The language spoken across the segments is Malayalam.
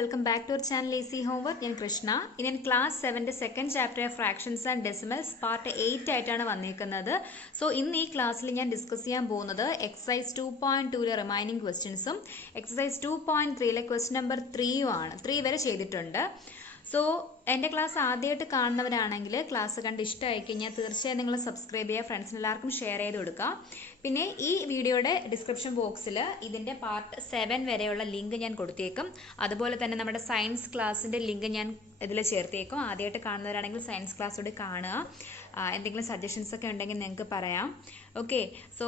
Welcome back to our channel Easy Homework. ഞാൻ കൃഷ്ണ. ഇനി class 7 second chapter fractions and decimals part 8 ആയിട്ടാണ് വന്നിരിക്കുന്നത്. സോ ഇന്ന് ഈ ക്ലാസ്സിൽ ഞാൻ ഡിസ്കസ് ചെയ്യാൻ പോകുന്നത് എക്സസൈസ് 2.2 റിമൈനിങ് ക്വസ്റ്റ്യൻസും എക്സസൈസ് 2.3 ക്വസ്റ്റ്യൻ നമ്പർ 3 ആണ്. 3 വരെ ചെയ്തിട്ടുണ്ട്. സോ എൻ്റെ ക്ലാസ് ആദ്യമായിട്ട് കാണുന്നവരാണെങ്കിൽ ക്ലാസ് കണ്ട് ഇഷ്ടമായി കഴിഞ്ഞാൽ തീർച്ചയായും നിങ്ങൾ സബ്സ്ക്രൈബ് ചെയ്യുക, ഫ്രണ്ട്സിന് എല്ലാവർക്കും ഷെയർ ചെയ്ത് കൊടുക്കുക. പിന്നെ ഈ വീഡിയോയുടെ ഡിസ്ക്രിപ്ഷൻ ബോക്സിൽ ഇതിൻ്റെ പാർട്ട് 7 വരെയുള്ള ലിങ്ക് ഞാൻ കൊടുത്തേക്കും. അതുപോലെ തന്നെ നമ്മുടെ സയൻസ് ക്ലാസ്സിൻ്റെ ലിങ്ക് ഞാൻ ഇതിൽ ചേർത്തേക്കും. ആദ്യമായിട്ട് കാണുന്നവരാണെങ്കിൽ സയൻസ് ക്ലാസ്സോട് കാണുക. എന്തെങ്കിലും സജഷൻസ് ഒക്കെ ഉണ്ടെങ്കിൽ നിങ്ങൾക്ക് പറയാം. Okay, so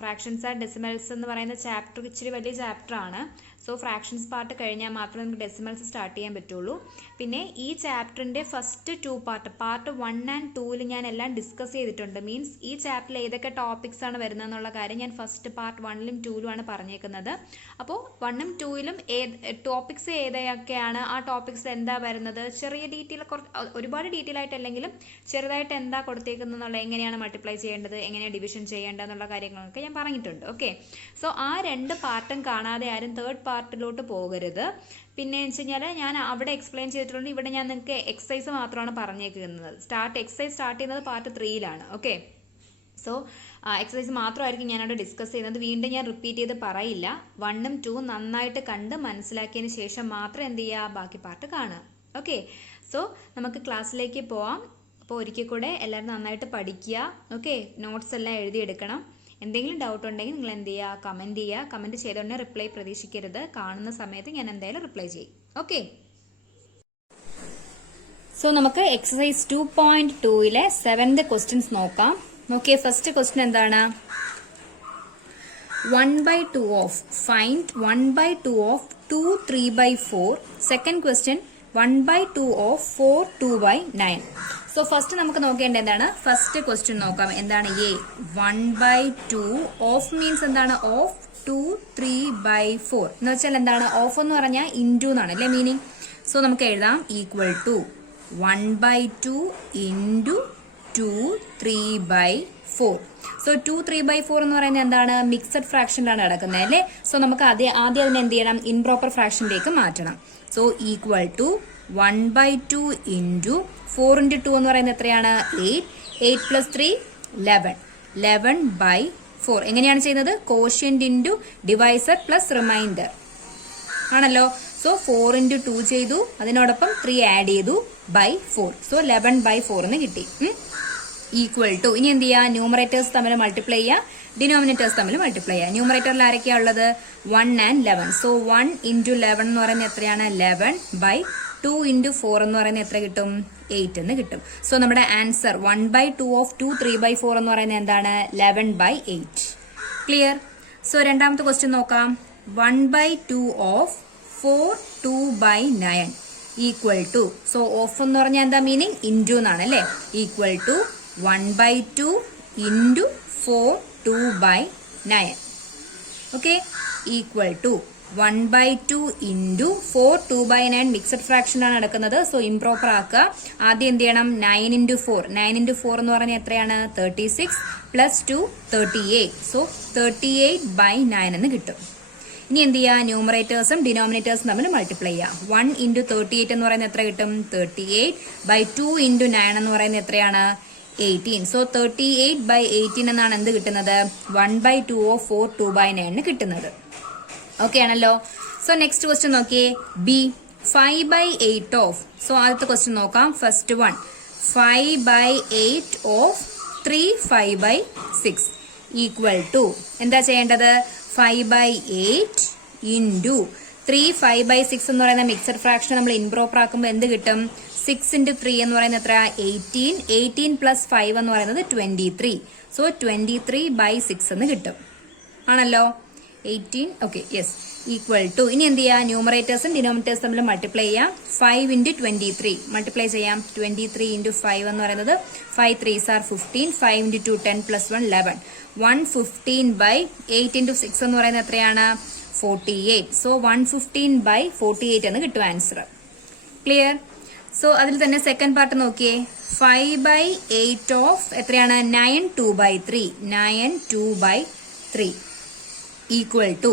fractions and decimals എന്ന് പറയുന്ന ചാപ്റ്റർ ഇച്ചിരി വലിയ ചാപ്റ്ററാണ്. സോ ഫ്രാക്ഷൻസ് പാർട്ട് കഴിഞ്ഞാൽ മാത്രമേ നമുക്ക് ഡെസിമൽസ് സ്റ്റാർട്ട് ചെയ്യാൻ പറ്റുള്ളൂ. പിന്നെ ഈ ചാപ്റ്ററിൻ്റെ ഫസ്റ്റ് 2 പാർട്ട് 1 and 2 ഞാൻ എല്ലാം ഡിസ്കസ് ചെയ്തിട്ടുണ്ട്. മീൻസ് ഈ ചാപ്റ്ററിൽ ഏതൊക്കെ ടോപ്പിക്സ് ആണ് വരുന്നതെന്നുള്ള കാര്യം ഞാൻ ഫസ്റ്റ് പാർട്ട് 1ലും 2ലും ആണ് പറഞ്ഞേക്കുന്നത്. അപ്പോൾ 1ഉം 2ലും ടോപ്പിക്സ് ഏതൊക്കെയാണ്, ആ ടോപ്പിക്സ് എന്താ വരുന്നത്, ചെറിയ ഡീറ്റെയിൽ, ഒരുപാട് ഡീറ്റെയിൽ ആയിട്ടല്ലെങ്കിലും ചെറുതായിട്ട് എന്താ കൊടുത്തേക്കുന്നത് എന്നുള്ള, എങ്ങനെയാണ് മൾട്ടിപ്ലൈ ചെയ്യേണ്ടത്, എങ്ങനെയാണ് ഡിവിഷൻ ചെയ്യേണ്ടത് എന്നുള്ള കാര്യങ്ങളൊക്കെ ഞാൻ പറഞ്ഞിട്ടുണ്ട്. ഓക്കെ, സോ ആ 2 പാർട്ടും കാണാതെ ആരും തേർഡ് പാർട്ടിലോട്ട് പോകരുത്. പിന്നെ വെച്ച് കഴിഞ്ഞാൽ ഞാൻ അവിടെ എക്സ്പ്ലെയിൻ ചെയ്തിട്ടുണ്ട്. ഇവിടെ ഞാൻ നിങ്ങൾക്ക് എക്സസൈസ് മാത്രമാണ് പറഞ്ഞേക്കുന്നത്. എക്സസൈസ് സ്റ്റാർട്ട് ചെയ്യുന്നത് പാർട്ട് 3ലാണ്. ഓക്കെ, സോ എക്സസൈസ് മാത്രമായിരിക്കും ഞാനവിടെ ഡിസ്കസ് ചെയ്യുന്നത്. വീണ്ടും ഞാൻ റിപ്പീറ്റ് ചെയ്ത് പറയില്ല. 1ഉം 2ഉം നന്നായിട്ട് കണ്ട് മനസ്സിലാക്കിയതിന് ശേഷം മാത്രം എന്ത് ചെയ്യുക, ബാക്കി പാർട്ട് കാണുക. ഓക്കെ, സോ നമുക്ക് ക്ലാസ്സിലേക്ക് പോവാം. അപ്പോൾ ഒരിക്കൽ കൂടെ എല്ലാവരും നന്നായിട്ട് പഠിക്കുക. ഓക്കെ, നോട്ട്സ് എല്ലാം എഴുതിയെടുക്കണം. എന്തെങ്കിലും ഡൗട്ട് ഉണ്ടെങ്കിൽ നിങ്ങൾ എന്ത് ചെയ്യുക, കമൻറ്റ് ചെയ്യുക. കമൻറ്റ് ചെയ്തുകൊണ്ട് റിപ്ലൈ പ്രതീക്ഷിക്കരുത്. കാണുന്ന സമയത്ത് ഞാൻ എന്തായാലും റിപ്ലൈ ചെയ്യും. ഓക്കെ, സോ നമുക്ക് എക്സസൈസ് 2.2ലെ 7th ക്വസ്റ്റ്യൻസ് നോക്കാം. നോക്കിയേ, ഫസ്റ്റ് ക്വസ്റ്റ്യൻ എന്താണ്? 1/2 of find 1/2 of 2 3/4. Second question 1/2 of 4 2/9. So first നമുക്ക് നോക്കേണ്ടത് എന്താണ്? ഫസ്റ്റ് ക്വസ്റ്റ്യൻ നോക്കാം. എന്താണ്? എ 1/2 ഓഫ് മീൻസ് എന്താണ്? ഓഫ് 2 3/4 എന്ന് വെച്ചാൽ എന്താണ്? ഓഫ് എന്ന് പറഞ്ഞാൽ ഇൻറ്റു എന്നാണ് അല്ലേ മീനിങ്. സോ നമുക്ക് എഴുതാം ഈക്വൽ ടു 1/2 ഇൻറ്റു 2 3/4. സോ 2 3/4 എന്ന് പറയുന്നത് എന്താണ്? മിക്സഡ് ഫ്രാക്ഷനിലാണ് കിടക്കുന്നത് അല്ലേ. സോ നമുക്ക് ആദ്യം അതിനെ എന്ത് ചെയ്യണം? ഇംപ്രോപ്പർ ഫ്രാക്ഷനിലേക്ക് മാറ്റണം. സോ ഈക്വൽ ടു 1/2 ഇൻറ്റു 4 × 2 എന്ന് പറയുന്നത് എത്രയാണ്? 8. 8 + 3 11. 11/4. എങ്ങനെയാണ് ചെയ്യുന്നത്? Quotient into divisor plus reminder ആണല്ലോ. സോ 4 × 2 ചെയ്തു, അതിനോടൊപ്പം 3 ആഡ് ചെയ്തു, /4. സോ 11/4 എന്ന് കിട്ടി. ഈക്വൽ ടു, ഇനി എന്ത് ചെയ്യുക? ന്യൂമറേറ്റേഴ്സ് തമ്മിൽ മൾട്ടിപ്ലൈ ചെയ്യുക, ഡിനോമിനേറ്റേഴ്സ് തമ്മിൽ മൾട്ടിപ്ലൈ ചെയ്യുക. ന്യൂമറേറ്ററിൽ ആരൊക്കെയാണ് ഉള്ളത്? 1 and 11. സോ 1 × 11 എന്ന് പറയുന്നത് എത്രയാണ്? 11/2 × 4 എന്ന് പറയുന്നത് എത്ര കിട്ടും? 8 എന്ന് കിട്ടും. സോ നമ്മുടെ ആൻസർ 1/2 ഓഫ് 2 3/4 എന്ന് പറയുന്നത് എന്താണ്? 11/8. ക്ലിയർ? സോ രണ്ടാമത്തെ ക്വസ്റ്റ്യൻ നോക്കാം. 1/2 of 4 2/9 equal to, so of എന്ന് പറഞ്ഞാൽ എന്താ മീനിങ്? ഇൻറ്റു എന്നാണ് അല്ലേ. Equal to 1/2 into 4 2/9. Okay, equal to 1/2 into 4 2/9 mixed ഫ്രാക്ഷനാണ് നടക്കുന്നത്. സോ ഇംപ്രോപ്പർ ആക്കുക. ആദ്യം എന്ത് ചെയ്യണം? 9 × 4. 9 × 4 എന്ന് പറഞ്ഞാൽ എത്രയാണ്? 36 + 2 38. സോ 38/9 എന്ന് കിട്ടും. ഇനി എന്ത് ചെയ്യുക? ന്യൂമറേറ്റേഴ്സും ഡിനോമിനേറ്റേഴ്സും തമ്മിൽ മൾട്ടിപ്ലൈ ചെയ്യുക. 1 × 38 എന്ന് പറയുന്നത് എത്ര കിട്ടും? 38/2 × 9 എന്ന് പറയുന്നത് എത്രയാണ്? 18. സോ 38/18 എന്നാണ് എന്ത് കിട്ടുന്നത്? 1/2 ഓഫ് 4 2/9 കിട്ടുന്നത്. ഓക്കെ ആണല്ലോ. സോ നെക്സ്റ്റ് ക്വസ്റ്റ്യൻ നോക്കിയേ. ബി 5/8 ഓഫ്, സോ ആദ്യത്തെ ക്വസ്റ്റ്യൻ നോക്കാം. ഫസ്റ്റ് 1 5/8 ഓഫ് 3 5/6 ഈക്വൽ ടു, എന്താ ചെയ്യേണ്ടത്? 5/8 ഇൻറ്റു 3 5/6 എന്ന് പറയുന്ന മിക്സഡ് ഫ്രാക്ഷൻ നമ്മൾ ഇംപ്രോപ്പർ ആക്കുമ്പോൾ എന്ത് കിട്ടും? 6 × 3 എന്ന് പറയുന്നത് എത്ര? 18. 18 + 5 എന്ന് പറയുന്നത് 23. സോ 23/6 എന്ന് കിട്ടും ആണല്ലോ. 18. Okay, yes. ഈക്വൽ ടു, ഇനി എന്ത് ചെയ്യുക? ന്യൂമറേറ്റേഴ്സും ഡിനോമിനേറ്റേഴ്സും തമ്മിൽ മൾട്ടിപ്ലൈ ചെയ്യാം. 5 × 23 മൾട്ടിപ്ലൈ ചെയ്യാം. 23 × 5 എന്ന് പറയുന്നത് 5 3s are 15. 5 × 2 10 + 1 11. 115/8 × 6 എന്ന് പറയുന്നത് എത്രയാണ്? 48. സോ 115/48 എന്ന് കിട്ടും ആൻസർ. ക്ലിയർ? സോ അതിൽ തന്നെ സെക്കൻഡ് പാർട്ട് നോക്കിയേ. 5/8 ഓഫ് എത്രയാണ്? 9 2/3. 9 2/3 ഈക്വൽ ടു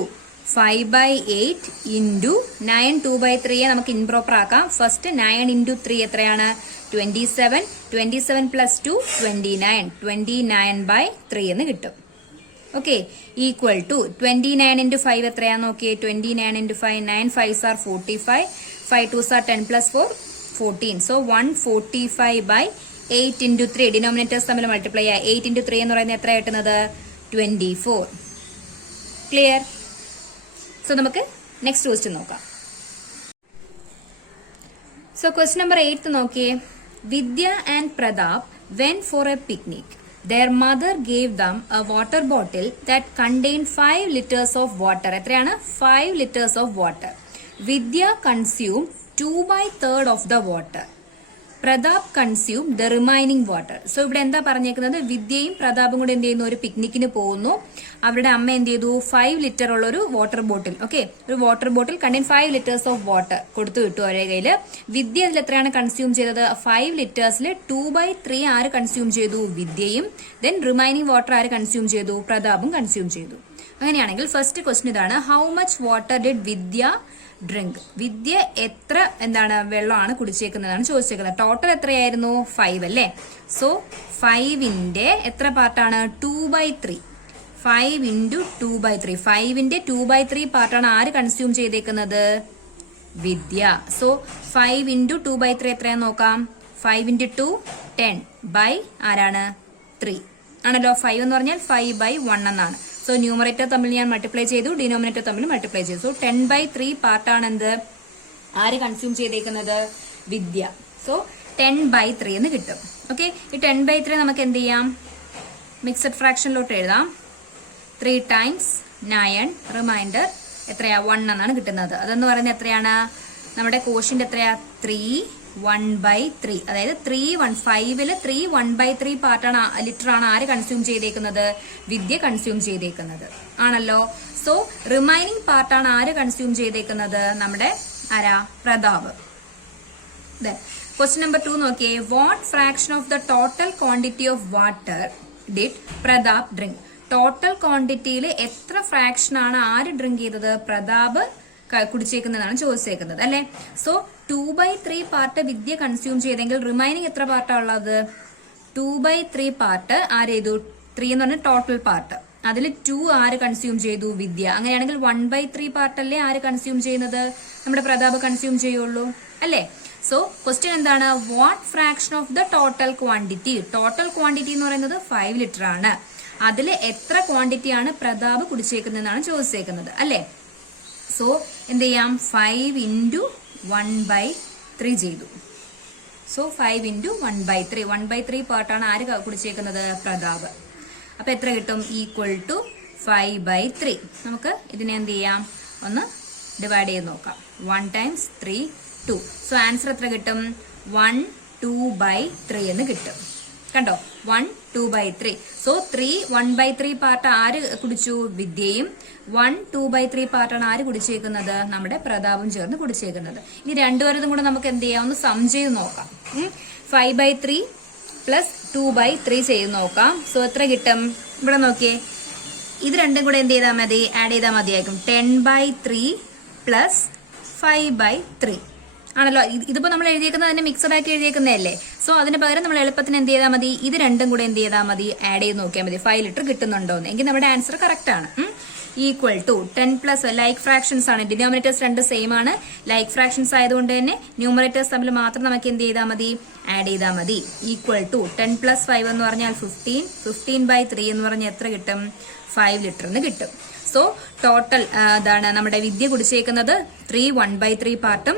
5/8 ഇൻറ്റു 9 2/3 നമുക്ക് ഇംപ്രോപ്പർ ആക്കാം. ഫസ്റ്റ് 9 ഇൻറ്റു 3 എത്രയാണ്? 27. 27 പ്ലസ് 2 29. 29/3 എന്ന് കിട്ടും. ഓക്കെ, ഈക്വൽ ടു 29 ഇൻറ്റു 5 എത്രയാന്ന് നോക്കിയേ. 29 into 5 9 5s are 45. 5 2s are 10 plus 4 14. So 145/8 into 3 denominators തമ്മിൽ മൾട്ടിപ്ലൈ ചെയ്യുക. 8 ഇൻറ്റു 3 എന്ന് പറയുന്നത് എത്ര കിട്ടുന്നത്? 24. ക്ലിയർ? സോ നമുക്ക് നെക്സ്റ്റ് ക്വസ്റ്റ്യൻ നോക്കാം. സോ ക്വസ്റ്റ്യൻ നമ്പർ 8 നോക്കിയേ. Vidya and Pratap went for a picnic. Their mother gave them a water bottle that contained 5 liters of water. എത്രയാണ്? 5 liters of water. Vidya consumed 2/3 of the water. Pratap consume the remaining water. So ഇവിടെ എന്താ പറഞ്ഞേക്കുന്നത്? വിദ്യയും പ്രതാപും കൂടെ എന്ത് ചെയ്യുന്നു? ഒരു പിക്നിക്കിന് പോകുന്നു. അവരുടെ അമ്മ എന്ത് ചെയ്തു? 5 ലിറ്റർ ഉള്ള ഒരു വാട്ടർ ബോട്ടിൽ, ഓക്കെ, ഒരു water bottle contain 5 liters of water കൊടുത്തു വിട്ടു അവരുടെ കയ്യില്. വിദ്യ അതിൽ എത്രയാണ് കൺസ്യൂം ചെയ്തത്? 5 liters 2/3 ആര് കൺസ്യൂം ചെയ്തു? വിദ്യയും. ദെൻ റിമൈനിങ് വാട്ടർ ആര് കൺസ്യൂം ചെയ്തു? പ്രതാപും കൺസ്യൂം ചെയ്തു. അങ്ങനെയാണെങ്കിൽ ഫസ്റ്റ് ക്വസ്റ്റ്യൻ ഇതാണ്, how much water did Vidya drink? Vidya എത്ര വെള്ളമാണ് കുടിച്ചേക്കുന്നതാണ് ചോദിച്ചേക്കുന്നത്. ടോട്ടൽ എത്രയായിരുന്നു? 5 അല്ലേ? സോ 5ന്റെ എത്ര പാർട്ടാണ്? 2/3. 5 ഇൻറ്റു 2/3. 5ന്റെ 2/3 പാർട്ടാണ് ആര് കൺസ്യൂം ചെയ്തേക്കുന്നത്? വിദ്യ. സോ 5 ഇൻറ്റു 2/3 എത്രയാന്ന് നോക്കാം. 5 ഇൻറ്റു 2 10 ബൈ ആരാണ്? 3 ആണല്ലോ. 5 എന്ന് പറഞ്ഞാൽ 5/1 എന്നാണ്. സോ ന്യൂമറേറ്റർ തമ്മിൽ ഞാൻ മൾട്ടിപ്ലൈ ചെയ്തു, ഡിനോമിനേറ്റർ തമ്മിൽ മൾട്ടിപ്ലൈ ചെയ്തു. സോ 10/3 പാർട്ടാണ് എന്ത് ആര് കൺസ്യൂം ചെയ്തേക്കുന്നത്? വിദ്യ. സോ 10/3 എന്ന് കിട്ടും. ഓക്കെ, ഈ 10/3 നമുക്ക് എന്ത് ചെയ്യാം? മിക്സഡ് ഫ്രാക്ഷനിലോട്ട് എഴുതാം. 3 times 9 റിമൈൻഡർ എത്രയാ? 1 എന്നാണ് കിട്ടുന്നത്. അതെന്ന് പറയുന്നത് എത്രയാണ്? നമ്മുടെ കോഷ്യന്റ് എത്രയാ? 3 1/3. അതായത് 5ല് 3 1/3 പാർട്ടാണ് ലിറ്റർ ആണ് ആര് കൺസ്യൂം ചെയ്തേക്കുന്നത്? വിദ്യ കൺസ്യൂം ചെയ്തേക്കുന്നത് ആണല്ലോ. സോ റിമൈനിങ് പാർട്ടാണ് ആര് കൺസ്യൂം ചെയ്തേക്കുന്നത്? നമ്മുടെ ആരാ? പ്രതാപ്. ക്വസ്റ്റ്യൻ നമ്പർ 2 നോക്കിയേ. What fraction of the total quantity of water did Pratap drink? Total ക്വാണ്ടിറ്റിയിൽ എത്ര ഫ്രാക്ഷൻ ആണ് ആര് ഡ്രിങ്ക് ചെയ്തത്? പ്രതാപ് കുടിച്ചേക്കുന്നതാണ് ചോദിച്ചേക്കുന്നത് അല്ലെ. സോ 2/3 പാർട്ട് വിദ്യ കൺസ്യൂം ചെയ്തെങ്കിൽ റിമൈനിങ് എത്ര പാർട്ടാ ഉള്ളത്? 2/3 പാർട്ട് ആര് ചെയ്തു? 3 എന്ന് പറഞ്ഞാൽ ടോട്ടൽ പാർട്ട്. അതിൽ 2 ആര് കൺസ്യൂം ചെയ്തു? വിദ്യ. അങ്ങനെയാണെങ്കിൽ 1/3 പാർട്ടല്ലേ ആര് കൺസ്യൂം ചെയ്യുന്നത്? നമ്മുടെ പ്രതാപ് കൺസ്യൂം ചെയ്യുള്ളൂ അല്ലേ. സോ ക്വസ്റ്റ്യൻ എന്താണ്? What fraction of the total quantity? Total quantity എന്ന് പറയുന്നത് 5 ലിറ്റർ ആണ്. അതിൽ എത്ര ക്വാണ്ടിറ്റി ആണ് പ്രതാപ് കുടിച്ചേക്കുന്നതെന്നാണ് ചോദിച്ചേക്കുന്നത് അല്ലേ. സോ എന്ത് ചെയ്യാം? 5 ഇൻറ്റു 1/3 ചെയ്തു. So 5 into 1/3. 1/3 പാർട്ടാണ് ആര് കുടിച്ചേക്കുന്നത്? പ്രതാപ്. അപ്പൊ എത്ര കിട്ടും? Equal to 5/3. നമുക്ക് ഇതിനെ എന്ത് ചെയ്യാം? ഒന്ന് ഡിവൈഡ് ചെയ്ത് നോക്കാം. 1 times 3 2. സോ ആൻസർ എത്ര കിട്ടും? 1 2/3 എന്ന് കിട്ടും. കണ്ടോ? 1 2/3. സോ 3 1/3 പാർട്ട് ആര് കുടിച്ചു? വിദ്യയും. 1 2/3 പാർട്ടാണ് ആര് കുടിച്ചേക്കുന്നത്? നമ്മുടെ പ്രതാപും ചേർന്ന് കുടിച്ചേക്കുന്നത്. ഇനി രണ്ടുപേരതും കൂടെ നമുക്ക് എന്ത് ചെയ്യാം? ഒന്ന് സം ചെയ്ത് നോക്കാം. 5/3 പ്ലസ് 2/3 ചെയ്ത് നോക്കാം. സോ എത്ര കിട്ടും? ഇവിടെ നോക്കിയേ, ഇത് രണ്ടും കൂടെ എന്ത് ചെയ്താൽ മതി? ആഡ് ചെയ്താൽ മതിയായിരിക്കും. 10/3 പ്ലസ് 5/3 ആണല്ലോ. ഇതിപ്പോ നമ്മൾ എഴുതിയേക്കുന്നത് അതിനെ മിക്സഡ് ആക്കി എഴുതിയേക്കുന്നതല്ലേ. സോ അതിന് പകരം നമ്മൾ എളുപ്പത്തിന് എന്ത് ചെയ്താൽ മതി? ഇത് രണ്ടും കൂടെ എന്ത് ചെയ്താൽ മതി? ആഡ് ചെയ്ത് നോക്കിയാൽ മതി 5 ലിറ്റർ കിട്ടുന്നുണ്ടോ എന്ന്. എങ്കിൽ നമ്മുടെ ആൻസർ കറക്റ്റ് ആണ്. Equal to 10 plus like fractions ആണ്. ഡിനോമിനേറ്റേഴ്സ് രണ്ട് സെയിം ആണ്. ലൈക്ക് ഫ്രാക്ഷൻസ് ആയതുകൊണ്ട് തന്നെ ന്യൂമറേറ്റേഴ്സ് തമ്മിൽ മാത്രം നമുക്ക് എന്ത് ചെയ്താൽ മതി? ആഡ് ചെയ്താൽ മതി. ഈക്വൽ ടു 10 പ്ലസ് 5 എന്ന് പറഞ്ഞാൽ 15. 15/3 എന്ന് പറഞ്ഞാൽ എത്ര കിട്ടും? 5 ലിറ്റർ എന്ന് കിട്ടും. സോ ടോട്ടൽ അതാണ് നമ്മുടെ വിദ്യ കുടിച്ചേക്കുന്നത് 3 1/3 പാർട്ടും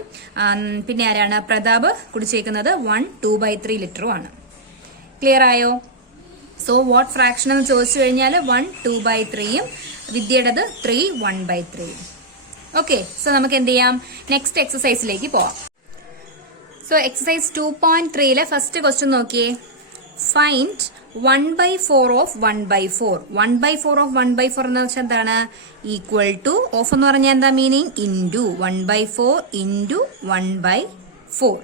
പിന്നെ ആരാണ്? പ്രതാപ് കുടിച്ചേക്കുന്നത് 1 2/3 ലിറ്ററും ആണ്. ക്ലിയർ ആയോ? സോ വാട്ട് ഫ്രാക്ഷൻ എന്ന് ചോദിച്ചു കഴിഞ്ഞാൽ 1 2/3യും വിദ്യയുടേത് 3 1/3. ഓക്കെ, സോ നമുക്ക് എന്ത് ചെയ്യാം? നെക്സ്റ്റ് എക്സസൈസിലേക്ക് പോവാം. സോ എക്സസൈസ് 2.3 ഫസ്റ്റ് ക്വസ്റ്റ്യൻ നോക്കിയേ. Find 1/4 of 1/4. 1/4 ഓഫ് 1/4 എന്ന് വെച്ചാൽ എന്താണ്? ഈക്വൽ ടു ഓഫ് എന്ന് പറഞ്ഞാൽ എന്താ മീനിങ്? Into 1/4 into 1/4.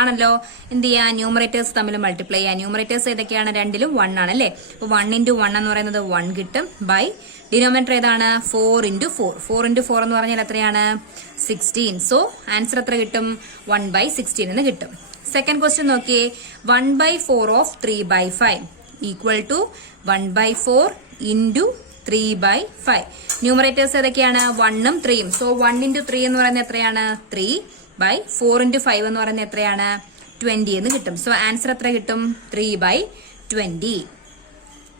ആണല്ലോ. എന്ത് ചെയ്യാ, ന്യൂമറേറ്റേഴ്സ് തമ്മിൽ മൾട്ടിപ്ലൈ ചെയ്യാം. ന്യൂമറേറ്റേഴ്സ് ഏതൊക്കെയാണ്, രണ്ടിലും 1 ആണ് അല്ലേ. അപ്പൊ 1 × 1 എന്ന് പറയുന്നത് 1 കിട്ടും. ബൈ ഡിനോമിനേറ്റർ ഏതാണ്, 4 × 4. 4 × 4 എന്ന് പറഞ്ഞാൽ എത്രയാണ്, 16. സോ ആൻസർ എത്ര കിട്ടും, 1/16 എന്ന് കിട്ടും. സെക്കൻഡ് ക്വസ്റ്റ്യൻ നോക്കിയേ, 1/4 ഓഫ് 3/5 ഈക്വൽ ടു 1/4 × 3/5. ന്യൂമറേറ്റേഴ്സ് ഏതൊക്കെയാണ്, 1 ഉം 3 ഉം. സോ 1 × 3 എന്ന് പറയുന്നത് എത്രയാണ്, 3/4 × 5 എന്ന് പറയുന്നത് എത്രയാണ്, 20 എന്ന് കിട്ടും. സോ ആൻസർ എത്ര കിട്ടും, 3/20.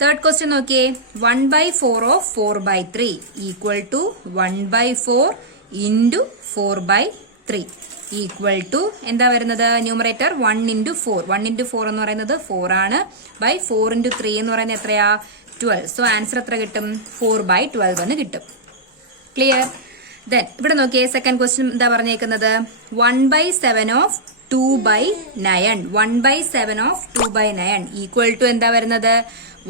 തേർഡ് ക്വസ്റ്റ്യൻ നോക്കിയേ, 1/4 of 4/3 equal to 1/4 × 4/3 equal to എന്താ വരുന്നത്, ന്യൂമറേറ്റർ 1 × 4. 1 × 4 എന്ന് പറയുന്നത് 4 ആണ്. ബൈ 4 × 3 എന്ന് പറയുന്നത് എത്രയാ, 12. സോ ആൻസർ എത്ര കിട്ടും, 4/12 എന്ന് കിട്ടും. ക്ലിയർ. ദെൻ ഇവിടെ നോക്കിയേ, സെക്കൻഡ് ക്വസ്റ്റ്യൻ എന്താ പറഞ്ഞേക്കുന്നത്, 1/7 ഓഫ് 2/9. 1/7 ഓഫ് 2/9 ഈക്വൽ ടു എന്താ വരുന്നത്,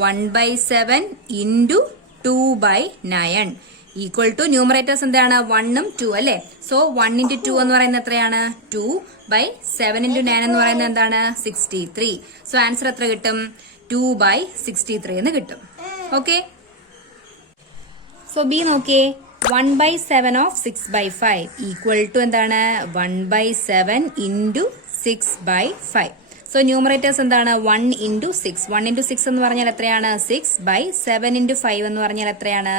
1/7 × 2/9 ഈക്വൽ ടു ന്യൂമറേറ്റേഴ്സ് എന്താണ്, 1 ഉം 2 അല്ലേ. സോ 1 × 2 എന്ന് പറയുന്നത് എത്രയാണ്, 2/7 × 9 എന്ന് പറയുന്നത് എന്താണ്, 63. സോ ആൻസർ എത്ര കിട്ടും, 2/63 എന്ന് കിട്ടും. ഓക്കെ. സോ ബി നോക്കിയേ, 1/7 ഓഫ് 6/5 ഈക്വൽ ടു എന്താണ്, 1/7 × 6/5. സോ ന്യൂമറേറ്റേഴ്സ് എന്താണ്, 1 × 6. 1 × 6 എന്ന് പറഞ്ഞാൽ എത്രയാണ്, 6/7 × 5 എന്ന് പറഞ്ഞാൽ എത്രയാണ്,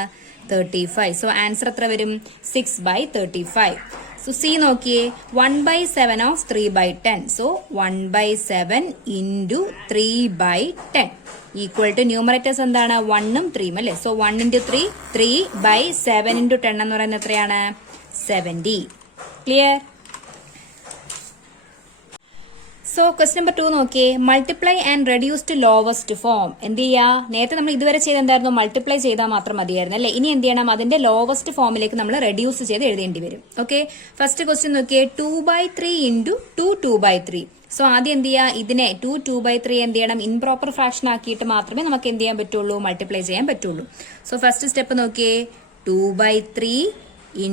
35. സോ ആൻസർ എത്ര വരും, 6/35. സോ സി നോക്കിയേ, 1/7 of 3/10. So 1/7 × 3/10 equal to numerators എന്താണ്, 1 ഉം 3 ഉം അല്ലേ. സോ 1 × 3, 3/7 × 10 എന്ന് പറയുന്നത് എത്രയാണ്, 70. ക്ലിയർ. സോ ക്വസ്റ്റ്യൻ നമ്പർ 2 നോക്കിയേ, multiply and reduce to lowest form. എന്ത് ചെയ്യാ, നേരത്തെ നമ്മൾ ഇതുവരെ ചെയ്ത് എന്തായിരുന്നു, മൾട്ടിപ്ലൈ ചെയ്താൽ മാത്രം മതിയായിരുന്നു അല്ലേ. ഇനി എന്ത് ചെയ്യണം, അതിന്റെ ലോവസ്റ്റ് ഫോമിലേക്ക് നമ്മൾ റെഡ്യൂസ് ചെയ്ത് എഴുതേണ്ടി വരും. ഓക്കെ. ഫസ്റ്റ് ക്വസ്റ്റ്യൻ നോക്കിയേ, 2/3 × 2 2/3. സോ ആദ്യം എന്ത് ചെയ്യാ, ഇതിനെ 2 2/3 എന്ത് ചെയ്യണം, ഇംപ്രോപ്പർ ഫ്രാക്ഷൻ ആക്കിയിട്ട് മാത്രമേ നമുക്ക് എന്ത് ചെയ്യാൻ പറ്റുള്ളൂ, മൾട്ടിപ്ലൈ ചെയ്യാൻ പറ്റുള്ളൂ. സോ ഫസ്റ്റ് സ്റ്റെപ്പ് നോക്കിയേ, 2/3 ×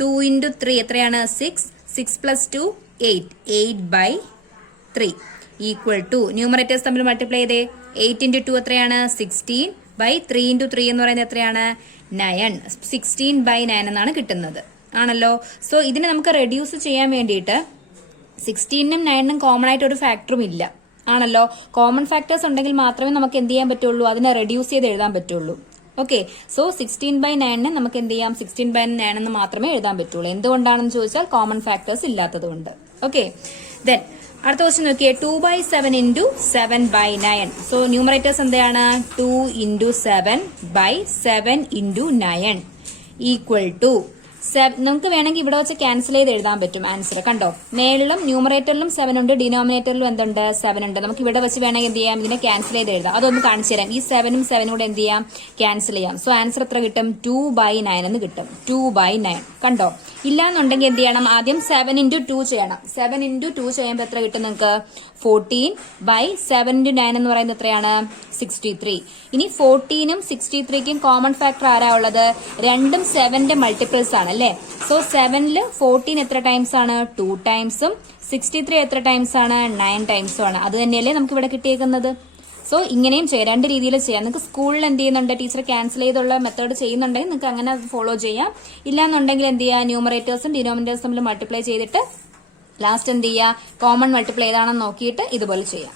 2 × 3 എത്രയാണ്, 6. 6 + 2 8. 8/3 ഈക്വൽ ടു ന്യൂമറേറ്റേഴ്സ് തമ്മിൽ മൾട്ടിപ്ലൈ ചെയ്തേ, 8 × 2 എത്രയാണ്, 16/3 × 3 എന്ന് പറയുന്നത് എത്രയാണ്, 9. 16/9 എന്നാണ് കിട്ടുന്നത് ആണല്ലോ. സോ ഇതിനെ നമുക്ക് റെഡ്യൂസ് ചെയ്യാൻ വേണ്ടിയിട്ട് 16-നും 9-നും കോമൺ ആയിട്ട് ഒരു ഫാക്ടറും ഇല്ല ആണല്ലോ. കോമൺ ഫാക്ടേഴ്സ് ഉണ്ടെങ്കിൽ മാത്രമേ നമുക്ക് എന്ത് ചെയ്യാൻ പറ്റുള്ളൂ, അതിനെ റെഡ്യൂസ് ചെയ്ത് എഴുതാൻ പറ്റുള്ളൂ. ഓക്കെ. സോ 16/9 നമുക്ക് എന്ത് ചെയ്യാം, 16/9 എന്ന് മാത്രമേ എഴുതാൻ പറ്റുള്ളൂ. എന്തുകൊണ്ടാണെന്ന് ചോദിച്ചാൽ കോമൺ ഫാക്ടേഴ്സ് ഇല്ലാത്തത് കൊണ്ട്. ഓക്കെ. ദെൻ അടുത്ത ക്വസ്റ്റ്യൻ നോക്കിയേ, 2/7 × 7/9. സോ ന്യൂമറേറ്റേഴ്സ് എന്താണ്, 2 × 7/7 × 9 ഈക്വൽ ടു നമുക്ക് വേണമെങ്കിൽ ഇവിടെ വെച്ച് ക്യാൻസൽ ചെയ്ത് എഴുതാൻ പറ്റും ആൻസർ. കണ്ടോ, മേളിലും ന്യൂമറേറ്ററിലും 7 ഉണ്ട്, ഡിനോമിനേറ്ററിലും എന്തുണ്ട്, 7 ഉണ്ട്. നമുക്ക് ഇവിടെ വെച്ച് വേണമെങ്കിൽ എന്ത് ചെയ്യാം, ഇതിനെ ക്യാൻസൽ ചെയ്ത് എഴുതാം. അതൊന്ന് കാണിച്ചു തരാം. ഈ 7-ഉം 7 കൂടെ എന്ത് ചെയ്യാം, ക്യാൻസൽ ചെയ്യാം. സോ ആൻസർ എത്ര കിട്ടും, 2/9 എന്ന് കിട്ടും. 2/9 കണ്ടോ. ഇല്ലാന്നുണ്ടെങ്കിൽ എന്ത് ചെയ്യണം, ആദ്യം 7 × 2 ചെയ്യണം. 7 × 2 ചെയ്യുമ്പോൾ എത്ര കിട്ടും നിങ്ങൾക്ക്, 14/7 × 9 എന്ന് പറയുന്നത് എത്രയാണ്, 63. ഇനി 14-നും 63-ക്കും കോമൺ ഫാക്ടർ ആരാ ഉള്ളത്, 2ഉം 7ന്റെ മൾട്ടിപ്പിൾസ് ആണ് അല്ലേ. സോ 7-ല് 14 എത്ര ടൈംസ് ആണ്, 2 ടൈംസും 63 എത്ര ടൈംസ് ആണ്, 9 ടൈംസും ആണ്. അത് തന്നെയല്ലേ നമുക്ക് ഇവിടെ കിട്ടിയേക്കുന്നത്. സോ ഇങ്ങനെയും ചെയ്യാം, 2 രീതിയിൽ ചെയ്യാം. നിങ്ങൾക്ക് സ്കൂളിൽ എന്ത് ചെയ്യുന്നുണ്ട്, ടീച്ചർ ക്യാൻസൽ ചെയ്തുള്ള മെത്തേഡ് ചെയ്യുന്നുണ്ടെങ്കിൽ നിങ്ങൾക്ക് അങ്ങനെ ഫോളോ ചെയ്യാം. ഇല്ലാന്നുണ്ടെങ്കിൽ എന്ത് ചെയ്യുക, ന്യൂമറേറ്റേഴ്സും ഡിനോമിനേറ്റേഴ്സും തമ്മിൽ മൾട്ടിപ്ലൈ ചെയ്തിട്ട് ലാസ്റ്റ് എന്ത് ചെയ്യുക, കോമൺ മൾട്ടിപ്ലൈ ഏതാണെന്ന് നോക്കിയിട്ട് ഇതുപോലെ ചെയ്യാം.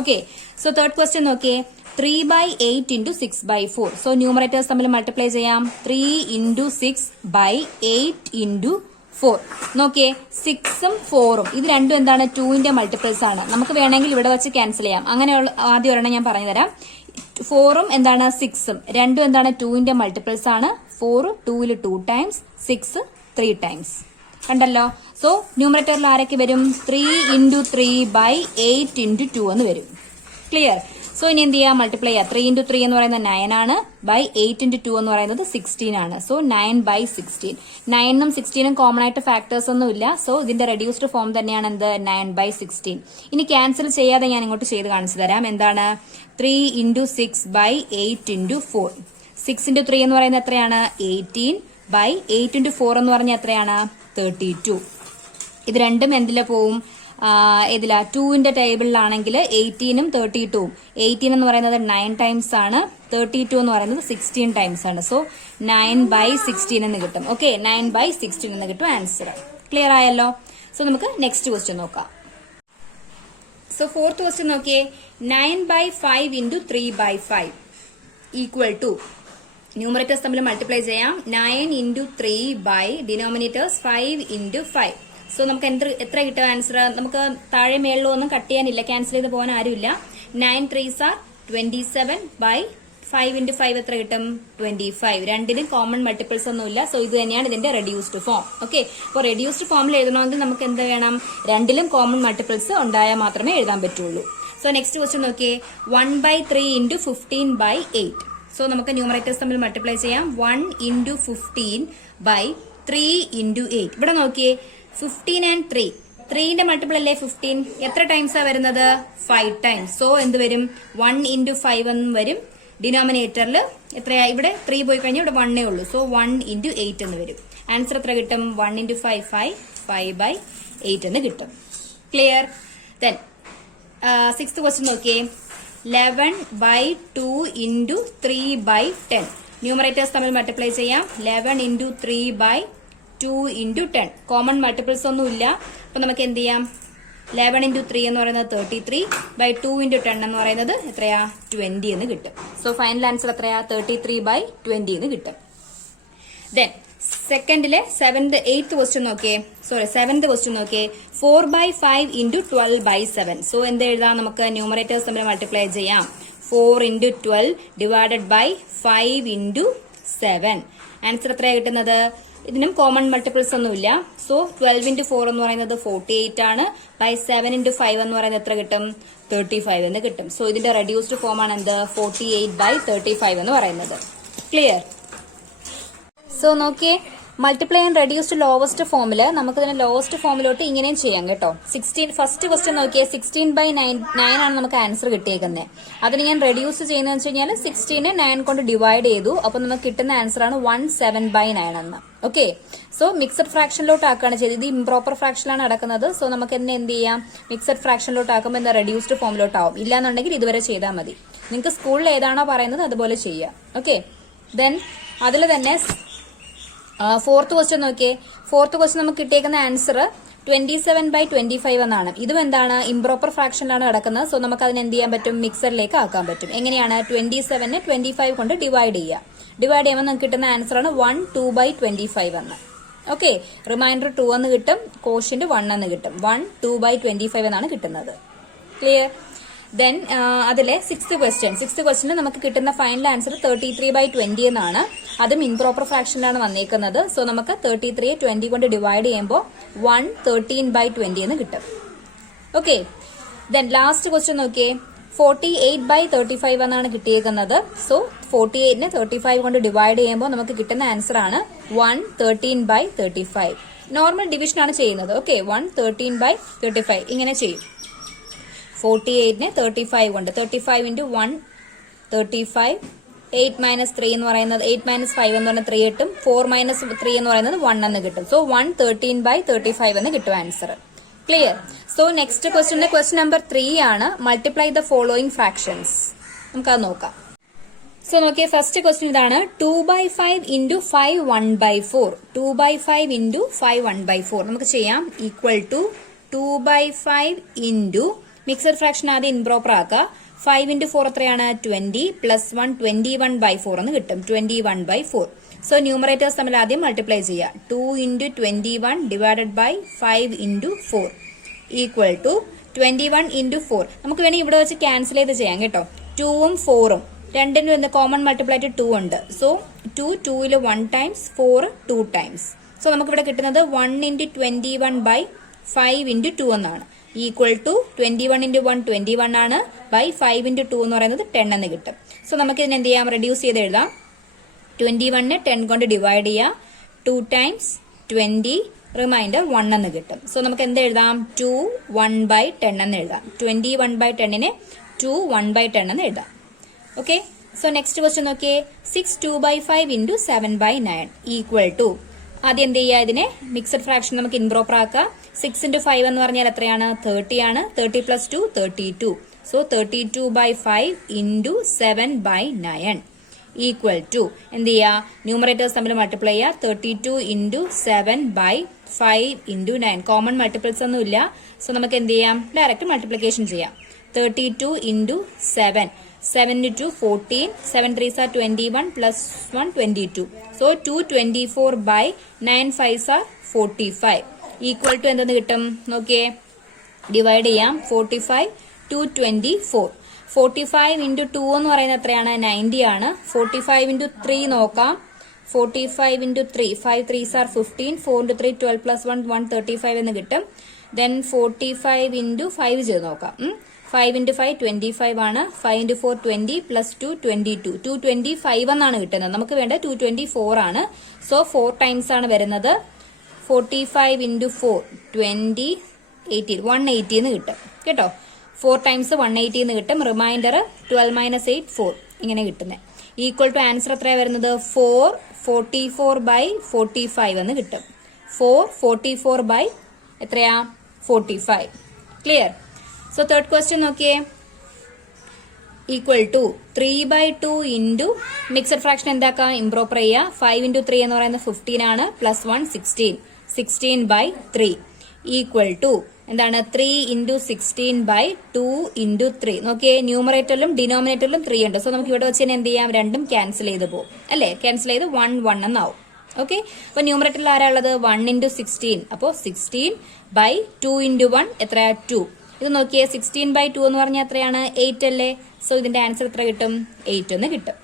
ഓക്കെ. സോ തേർഡ് ക്വസ്റ്റ്യൻ നോക്കിയേ, 3/8 × 6/4. സോ ന്യൂമറേറ്റേഴ്സ് തമ്മിൽ മൾട്ടിപ്ലൈ ചെയ്യാം. 3 × 6/8 × 4. നോക്കിയേ, 6ഉം 4ഉം ഇത് രണ്ടും എന്താണ്, 2ന്റെ മൾട്ടിപ്പിൾസ് ആണ്. നമുക്ക് വേണമെങ്കിൽ ഇവിടെ വെച്ച് ക്യാൻസൽ ചെയ്യാം. അങ്ങനെയുള്ള ആദ്യം ഒരെണ്ണം ഞാൻ പറഞ്ഞു തരാം. 4ഉം എന്താണ്, 6ഉം രണ്ടും എന്താണ്, 2ന്റെ മൾട്ടിപ്പിൾസ് ആണ്. 4 2-ൽ 2 ടൈംസ്, 6 3 ടൈംസ്. കണ്ടല്ലോ. സോ ന്യൂമറേറ്ററിൽ ആരൊക്കെ വരും, 3 × 3/8 × 2 എന്ന് വരും. ക്ലിയർ. സോ ഇനി എന്ത് ചെയ്യാം, മൾട്ടിപ്ലൈ ചെയ്യാം. 3 × 3 എന്ന് പറയുന്നത് 9 ആണ്. 8 × 2 എന്ന് പറയുന്നത് 16 ആണ്. സോ 9/16. 9-നും 16-നും കോമൺ ആയിട്ട് ഫാക്ടേഴ്സ് ഒന്നും ഇല്ല. സോ ഇതിന്റെ റെഡ്യൂസ്ഡ് ഫോം തന്നെയാണ് എന്ത്, 9/16. ഇനി ക്യാൻസൽ ചെയ്യാതെ ഞാൻ ഇങ്ങോട്ട് ചെയ്ത് കാണിച്ചു തരാം. എന്താണ്, 3 × 6/8 × 4. 6 × 3 എന്ന് പറയുന്നത് എത്രയാണ്, 18/8 × 4 എന്ന് പറഞ്ഞാൽ എത്രയാണ്, 32. ഇത് രണ്ടും എന്തിലെ പോവും, ഏതിലാ 2ന്റെ ടേബിളിലാണെങ്കിൽ 18ഉം 32ഉം 18 എന്ന് പറയുന്നത് 9 ടൈംസ് ആണ്, 32 എന്ന് പറയുന്നത് 16 ടൈംസ് ആണ്. സോ 9/16 എന്ന് കിട്ടും. ഓക്കെ, 9/16 എന്ന് കിട്ടും ആൻസർ. ക്ലിയർ ആയല്ലോ? സോ നമുക്ക് നെക്സ്റ്റ് ക്വസ്റ്റ്യൻ നോക്കാം. സോ ഫോർത്ത് ക്വസ്റ്റ്യൻ നോക്കിയേ. 9/5 into 3/5 ഈക്വൽ ടു, ന്യൂമറേറ്റേഴ്സ് തമ്മിൽ മൾട്ടിപ്ലൈ ചെയ്യാം. 9 into 3 by denominators 5 into 5. So നമുക്ക് എത്ര കിട്ടും ആൻസർ? നമുക്ക് താഴെ മേളിലോ ഒന്നും കട്ട് ചെയ്യാനില്ല, ക്യാൻസൽ ചെയ്ത് പോകാൻ ആരുമില്ല. 9 3s are 27 by 5 into 5 എത്ര കിട്ടും? 25. രണ്ടിനും കോമൺ മൾട്ടിപ്പിൾസ് ഒന്നുമില്ല. സോ ഇത് തന്നെയാണ് ഇതിന്റെ റെഡ്യൂസ്ഡ് ഫോം. ഓക്കെ, അപ്പോൾ റെഡ്യൂസ്ഡ് ഫോമിൽ എഴുതണമെങ്കിൽ നമുക്ക് എന്ത് വേണം? രണ്ടിലും കോമൺ മൾട്ടിപ്പിൾസ് ഉണ്ടായാൽ മാത്രമേ എഴുതാൻ പറ്റുള്ളൂ. സോ നെക്സ്റ്റ് ക്വസ്റ്റ്യൻ നോക്കിയേ. 1/3 into 15/8. സോ നമുക്ക് ന്യൂമറേറ്റേഴ്സ് തമ്മിൽ മൾട്ടിപ്ലൈ ചെയ്യാം. 1 into 15 by 3 into 8. ഇവിടെ നോക്കിയേ, 15 and 3. 3ന്റെ മൾട്ടിപ്പിൾ അല്ലേ 15? എത്ര ടൈംസാ വരുന്നത്? 5 ടൈംസ്. സോ എന്ത് വരും? 1 into 5 എന്നും വരും. ഡിനോമിനേറ്ററിൽ എത്രയാ? ഇവിടെ 3 പോയി കഴിഞ്ഞാൽ ഇവിടെ 1 ഉള്ളൂ. സോ 1 into 8 എന്ന് വരും. ആൻസർ എത്ര കിട്ടും? 1 into 5 5, 5/8 എന്ന് കിട്ടും. ക്ലിയർ? ദെൻ സിക്സ്ത് ക്വസ്റ്റ്യൻ നോക്കിയേ. 11/2 into 3/10. ന്യൂമറേറ്റേഴ്സ് തമ്മിൽ മൾട്ടിപ്ലൈ ചെയ്യാം. 11 into 3/2 into 10. കോമൺ മൾട്ടിപ്പിൾസ് ഒന്നും ഇല്ല. അപ്പൊ നമുക്ക് എന്ത് ചെയ്യാം? 11 into 3 എന്ന് പറയുന്നത് 33 by 2 into 10 എന്ന് പറയുന്നത് എത്രയാ? 20 എന്ന് കിട്ടും. സോ ഫൈനൽ ആൻസർ എത്രയാ? 33/20 എന്ന് കിട്ടും. ദെൻ സെക്കൻഡിലെ എയ്ത്ത് ക്വസ്റ്റ്യൻ നോക്കിയേ. സെവൻത് ക്വസ്റ്റ്യൻ നോക്കിയേ. 4/5 into 12/7. സോ എന്ത് എഴുതാം? നമുക്ക് ന്യൂമറേറ്റേഴ്സ് തമ്മിൽ മൾട്ടിപ്ലൈ ചെയ്യാം. 4 into 12 divided by 5 into 7. Answer എത്രയാണ് കിട്ടുന്നത്? ഇതിനും കോമൺ മൾട്ടിപ്പിൾസ് ഒന്നുമില്ല. സോ 12 into 4 എന്ന് പറയുന്നത് 48 ആണ്. ബൈ 7 into 5 എന്ന് പറയുന്നത് എത്ര കിട്ടും? 35 എന്ന് കിട്ടും. സോ ഇതിന്റെ റെഡ്യൂസ്ഡ് ഫോം ആണ് എന്ത്? 48/35 എന്ന് പറയുന്നത്. ക്ലിയർ? സോ നോക്കിയേ, മൾട്ടിപ്ലൈ ആൻഡ് റെഡ്യൂസ്ഡ് ലോവസ്റ്റ് ഫോമില് നമുക്ക് ഇതിനെ ലോവസ്റ്റ് ഫോമിലോട്ട് ഇങ്ങനെയും ചെയ്യാം കേട്ടോ. 16 ഫസ്റ്റ് ക്വസ്റ്റ്യൻ നോക്കിയേ. 16/9 ആണ് നമുക്ക് ആൻസർ കിട്ടിയേക്കുന്നത്. അതിന് ഞാൻ റെഡ്യൂസ് ചെയ്യുന്നതെന്ന് വെച്ച് കഴിഞ്ഞാൽ 16 9 കൊണ്ട് ഡിവൈഡ് ചെയ്തു. അപ്പൊ നമുക്ക് കിട്ടുന്ന ആൻസർ ആണ് 17/9 എന്ന്. ഓക്കെ, സോ മിക്സഡ് ഫ്രാക്ഷനിലോട്ട് ആക്കുകയാണ് ചെയ്തത്. ഇത് ഇംപ്രോപ്പർ ഫ്രാക്ഷനിലാണ് നടക്കുന്നത്. സോ നമുക്ക് എന്ത് ചെയ്യാം? മിക്സഡ് ഫ്രാക്ഷനിലോട്ട് ആക്കുമ്പോൾ എന്താ? റെഡ്യൂസ്ഡ് ഫോമിലോട്ട് ആവും. ഇല്ലാന്നുണ്ടെങ്കിൽ ഇതുവരെ ചെയ്താൽ മതി. നിങ്ങൾക്ക് സ്കൂളിൽ ഏതാണോ പറയുന്നത് അതുപോലെ ചെയ്യാം. ഓക്കെ, ദെൻ അതിൽ തന്നെ ഫോർത്ത് ക്വസ്റ്റ്യൻ നോക്കിയേ. ഫോർത്ത് ക്വസ്റ്റ്യൻ നമുക്ക് കിട്ടിയേക്കുന്ന ആൻസർ 27/25 എന്നാണ്. ഇതും എന്താണ്? ഇംപ്രോപ്പർ ഫ്രാക്ഷനിലാണ് നടക്കുന്നത്. സോ നമുക്ക് അതിന് എന്ത് ചെയ്യാൻ പറ്റും? മിക്സറിലേക്ക് ആക്കാൻ പറ്റും. എങ്ങനെയാണ്? 27നെ 25 കൊണ്ട് ഡിവൈഡ് ചെയ്യുക. ഡിവൈഡ് ചെയ്യുമ്പോൾ നമുക്ക് കിട്ടുന്ന ആൻസർ ആണ് 1 2/25 എന്ന്. ഓക്കെ, റിമൈൻഡർ 2 എന്ന് കിട്ടും, കോഷ്യന്റ് 1 എന്ന് കിട്ടും. 1 2/25 എന്നാണ് കിട്ടുന്നത്. ക്ലിയർ? ദെൻ അതിലെ സിക്സ്ത് ക്വസ്റ്റ്യൻ നമുക്ക് കിട്ടുന്ന ഫൈനൽ ആൻസർ 33/20 എന്നാണ്. അതും ഇംപ്രോപ്പർ ഫ്രാക്ഷനിലാണ് വന്നേക്കുന്നത്. സോ നമുക്ക് 33യെ 20 കൊണ്ട് ഡിവൈഡ് ചെയ്യുമ്പോൾ 113/20 എന്ന് കിട്ടും. ഓക്കെ, ദെൻ ലാസ്റ്റ് ക്വസ്റ്റ്യൻ നോക്കിയേ. 48/35 എന്നാണ് കിട്ടിയേക്കുന്നത്. സോ 48നെ 35 കൊണ്ട് ഡിവൈഡ് ചെയ്യുമ്പോൾ നമുക്ക് കിട്ടുന്ന ആൻസർ ആണ് 113/35. നോർമൽ ഡിവിഷൻ ആണ് ചെയ്യുന്നത്. ഓക്കെ, 113/35 ഇങ്ങനെ ചെയ്യും. 48നെ 35 കൊണ്ട് 35 into 1 35. 8 - 3 എന്ന് പറയുന്നത് 8 - 5 എന്ന് പറഞ്ഞാൽ 3 കിട്ടും. 4 - 3 എന്ന് പറയുന്നത് 1 എന്ന് കിട്ടും. സോ 113/35 എന്ന് കിട്ടും answer. Clear? So next question number 3 ആണ്. Multiply the following fractions. നമുക്കത് നോക്കാം. സോ നോക്കിയേ, ഫസ്റ്റ് ക്വസ്റ്റ്യൻ ഇതാണ്. 2/5 into 5 1/4. 2/5 into 5 1/4 നമുക്ക് ചെയ്യാം. Equal to 2/5 into mixed fraction ആദ്യം ഇംപ്രോപ്പർ ആക്കുക. 5 into 4 എത്രയാണ്? 20 plus 1 21/4 എന്ന് കിട്ടും. 21/4. സോ ന്യൂമറേറ്റേഴ്സ് തമ്മിൽ ആദ്യം മൾട്ടിപ്ലൈ ചെയ്യുക. 2 into 21 divided by 5 into 4 equal to 21 into 4. നമുക്ക് വേണമെങ്കിൽ ഇവിടെ വെച്ച് ക്യാൻസൽ ചെയ്ത് ചെയ്യാം കേട്ടോ. 2ഉം 4ഉം രണ്ടിനും കോമൺ മൾട്ടിപ്ലൈ ആയിട്ട് 2 ഉണ്ട്. സോ 2ൽ 1 ടൈംസ് 4 2 ടൈംസ്. സോ നമുക്ക് ഇവിടെ കിട്ടുന്നത് 1 into 21/5 into 2 എന്നാണ്. ഈക്വൽ ടു 21 into 1 21 ആണ്. ബൈ 5 into 2 എന്ന് പറയുന്നത് 10 എന്ന് കിട്ടും. സോ നമുക്ക് ഇതിനെ എന്ത് ചെയ്യാം? റെഡ്യൂസ് ചെയ്ത് എഴുതാം. 21നെ 10 കൊണ്ട് ഡിവൈഡ് ചെയ്യുക. 2 ടൈംസ് 20 റിമൈൻഡർ 1 എന്ന് കിട്ടും. സോ നമുക്ക് എന്ത് എഴുതാം? 2 1/10 എന്ന് എഴുതാം. 21/10നെ 2 1/10 എന്ന് എഴുതാം. ഓക്കെ, സോ നെക്സ്റ്റ് ക്വസ്റ്റ്യൻ നോക്കിയേ. 6 2/5 into 7/9 ഈക്വൽ ടു ആദ്യം എന്ത് ചെയ്യുക? ഇതിനെ മിക്സഡ് ഫ്രാക്ഷൻ നമുക്ക് ഇംപ്രോപ്പർ ആക്കുക. 6 into 5 എന്ന് പറഞ്ഞാൽ എത്രയാണ്? 30 ആണ്. 30 plus 2 32. So 32 by 5 into 7 by 9 equal to എന്ത് ചെയ്യുക? ന്യൂമറേറ്റേഴ്സ് തമ്മിൽ മൾട്ടിപ്ലൈ ചെയ്യുക. 32 into 7 by 5 into 9. Common multiples ഒന്നും ഇല്ല. സോ നമുക്ക് എന്ത് ചെയ്യാം? ഡയറക്റ്റ് മൾട്ടിപ്ലിക്കേഷൻ ചെയ്യാം. 32 into 7. 7 into 14. 7 3s are 21 plus 1 22. So 224 by 9 5s are 45. Equal to എന്തെന്ന് കിട്ടും? നോക്കിയേ, ഡിവൈഡ് ചെയ്യാം. 45 224. 45 into 2 എന്ന് പറയുന്നത് എത്രയാണ്? 90 ആണ്. 45 into 3 നോക്കാം. 45 into 3. 5 3s are 15. 4 into 3 12 plus 1 135 എന്ന് കിട്ടും. Then 45 into 5 ചെയ്ത് നോക്കാം. 5 into 5 25 ആണ്. 5 into 4 20 plus 2 22. 225 എന്നാണ് കിട്ടുന്നത്. നമുക്ക് വേണ്ട 224 ആണ്. സോ 4 ടൈംസ് ആണ് വരുന്നത്. 45 into 4 20 80 180 എന്ന് കിട്ടും കേട്ടോ. 4 ടൈംസ് 180 എന്ന് കിട്ടും. റിമൈൻഡർ 12 minus 8 4 ഇങ്ങനെ കിട്ടുന്നത്. ഈക്വൽ ടു ആൻസർ എത്രയാണ് വരുന്നത്? 4 44 by 45 എന്ന് കിട്ടും. 4 44 by എത്രയാ? 45. ക്ലിയർ? സോ തേർഡ് ക്വസ്റ്റ്യൻ നോക്കിയേ. Equal to 3 by 2 into mixed fraction എന്താക്കാം? ഇംപ്രോപ്പർ ചെയ്യുക. 5 into 3 എന്ന് പറയുന്നത് 15 ആണ്. പ്ലസ് 1 16. 16 by 3 ഈക്വൽ ടു എന്താണ്? 3 into 16 by 2 into 3. നോക്കിയേ, ന്യൂമറേറ്ററിലും ഡിനോമിനേറ്ററിലും 3 ഉണ്ട്. സോ നമുക്ക് ഇവിടെ വെച്ച് തന്നെ എന്ത് ചെയ്യാം? രണ്ടും ക്യാൻസൽ ചെയ്ത് പോകും അല്ലേ? ക്യാൻസൽ ചെയ്ത് 1 1 എന്നാവും. ഓക്കെ, അപ്പൊ ന്യൂമറേറ്ററിൽ ആരാ ഉള്ളത്? 1 into 16. അപ്പോൾ 16 by 2 into 1 എത്രയാ? 2. ഇത് നോക്കിയേ, 16 by 2 എന്ന് പറഞ്ഞാൽ എത്രയാണ്? 8 അല്ലേ? സോ ഇതിന്റെ ആൻസർ എത്ര കിട്ടും? 8 എന്ന് കിട്ടും.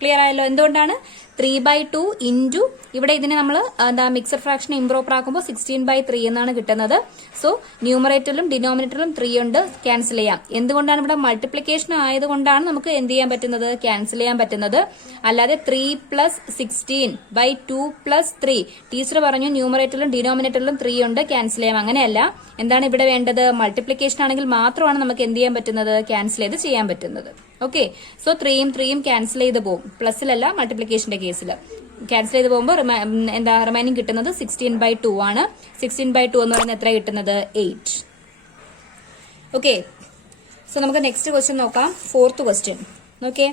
ക്ലിയർ ആയല്ലോ? എന്തുകൊണ്ടാണ്? 3 by 2 ഇൻറ്റു ഇവിടെ ഇതിനെ നമ്മൾ എന്താ മിക്സഡ് ഫ്രാക്ഷൻ ഇംപ്രോപ്പർ ആക്കുമ്പോൾ 16 by 3 എന്നാണ് കിട്ടുന്നത്. സോ ന്യൂമറേറ്ററിലും ഡിനോമിനേറ്ററിലും 3 ഉണ്ട്, ക്യാൻസൽ ചെയ്യാം. എന്തുകൊണ്ടാണ്? ഇവിടെ മൾട്ടിപ്ലിക്കേഷൻ ആയതുകൊണ്ടാണ് നമുക്ക് എന്ത് ചെയ്യാൻ പറ്റുന്നത്? ക്യാൻസൽ ചെയ്യാൻ പറ്റുന്നത്. അല്ലാതെ 3 plus 16 by 2 plus 3. ടീച്ചർ പറഞ്ഞു ന്യൂമറേറ്ററിലും ഡിനോമിനേറ്ററിലും 3 ഉണ്ട്, ക്യാൻസൽ ചെയ്യാം. അങ്ങനെയല്ല. എന്താണ് ഇവിടെ വേണ്ടത്? മൾട്ടിപ്ലിക്കേഷൻ ആണെങ്കിൽ മാത്രമാണ് നമുക്ക് എന്ത് ചെയ്യാൻ പറ്റുന്നത്? ക്യാൻസൽ ചെയ്ത് ചെയ്യാൻ പറ്റുന്നത്. ഓക്കെ, സോ 3യും 3യും ക്യാൻസൽ ചെയ്ത് പോകും. പ്ലസിലല്ല, മൾട്ടിപ്ലിക്കേഷന്റെ കേസിൽ ക്യാൻസൽ ചെയ്ത് പോകുമ്പോൾ എന്താ റിമൈനിങ് കിട്ടുന്നത്? 16 by 2 ആണ്. 16 by 2 എന്ന് പറയുന്നത് എത്ര കിട്ടുന്നത്? 8. ഓക്കെ, സോ നമുക്ക് നെക്സ്റ്റ് ക്വസ്റ്റ്യൻ നോക്കാം. ഫോർത്ത് ക്വസ്റ്റ്യൻ നോക്കേ.